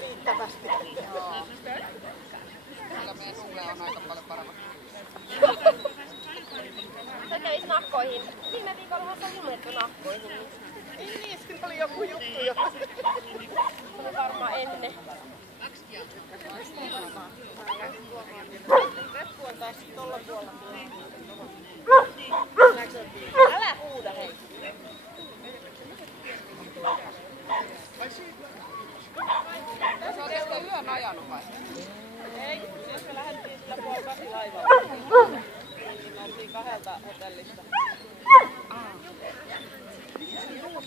Riittävästi. Joo. Kyllä meidän sulle on aika paljon paremmin. Sä kävis nahkoihin. Viime viikollahan sä ilmoitettu nahkoihin. Niin, siinä oli joku juttu jo. Se oli varmaan ennen. Reppu on taas tolla puolella. Älä huuda hei. Sä oot äsken yön ajanut vai? Ei, siis me lähdettiin sillä 7:30 laivalla. Me oltiin 2 hotellista.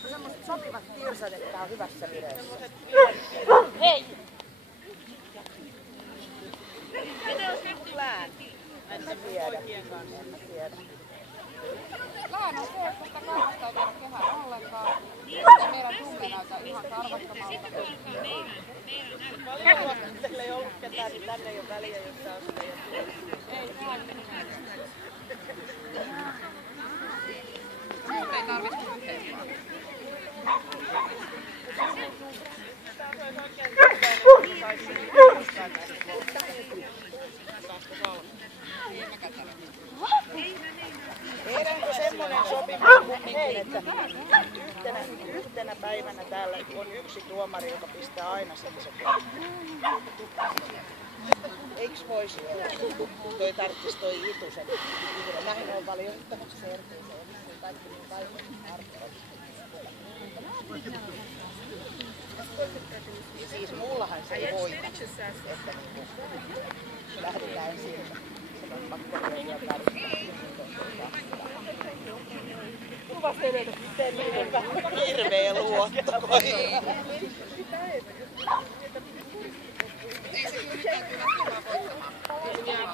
Semmoiset sopivat tirsat, että on hyvässä vireessä. Hei! Miten on nyt lään? En mä tiedä. En mä tiedä. Lään on se, että sitä kangasta ei tiedä kehään ollenkaan. Ja meidän tunne näyttää ihan karvattomalta. Paljon vuotta teillä ei ollut ketään, niin tänne ei ole väliä, jos sä oot teidän Ei, se on. Sinut ei tarvitse yhteen vaan. Tää olisi oikein tärkeää, että saisi jostain Tehdäänkö semmonen sopimus kumminkin, että yhtenä päivänä täällä on yksi tuomari, joka pistää aina sen Eiks voisi olla? Toi tarttis toi Itusen. Näin on valioittanut Serteiseen. Kaikki niin kaikki arvoa. Siis mullahan se ei voita, että lähdetään sinne. Se on bakteeria Kuvasta edetä sen hirveä luotto koira. Ei se yhtään kyllä voittamaan.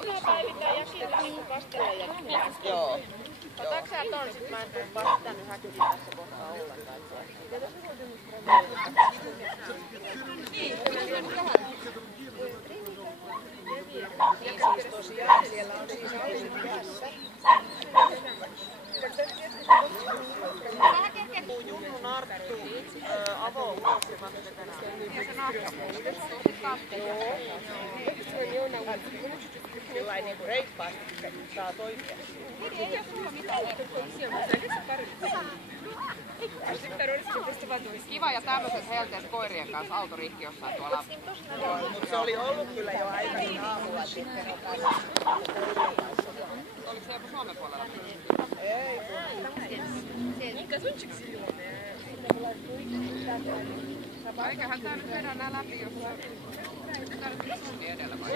Minä päivitän jäkillä niin kastella jäkillä. Joo. Otatko sä ton? Sit mä en tuu vastannut häkkiä tässä kohtaa ollenkaan. Niin, kyllä se on tähän. Niin siis tosiaan siellä on siis ollut jäässä. Junnun Arttu avoo ulos ja vasta Ja se nahka. Kyllä niinku reippaasti saa toimia. Ei oo sulla mitään kiva ja tämmöiset helteet koirien kanssa autorikki jossain tuolla. Joo, mutta se oli ollut kyllä jo aikaisin aamulla sitten. Oliko se joku Suomen puolella? Ei, Eiköhän tää nyt vedä nää läpi, jos tää nyt yksi tunti edellä vai?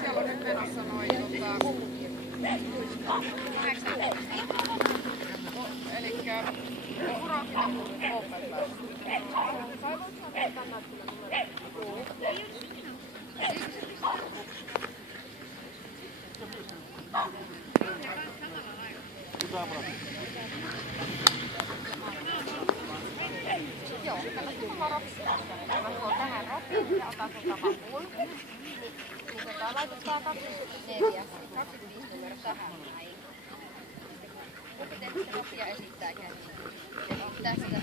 Siellä on nyt menossa noin elikkä Urokina Opelpäs. Joo, tällä tulla ropsia. Mä tuon tähän roppiin ja otan sen tavan mulki. Niin laitetaan 24, 25 numero tähän näin. Kumpi teistä se roppia esittääkään? Tästä.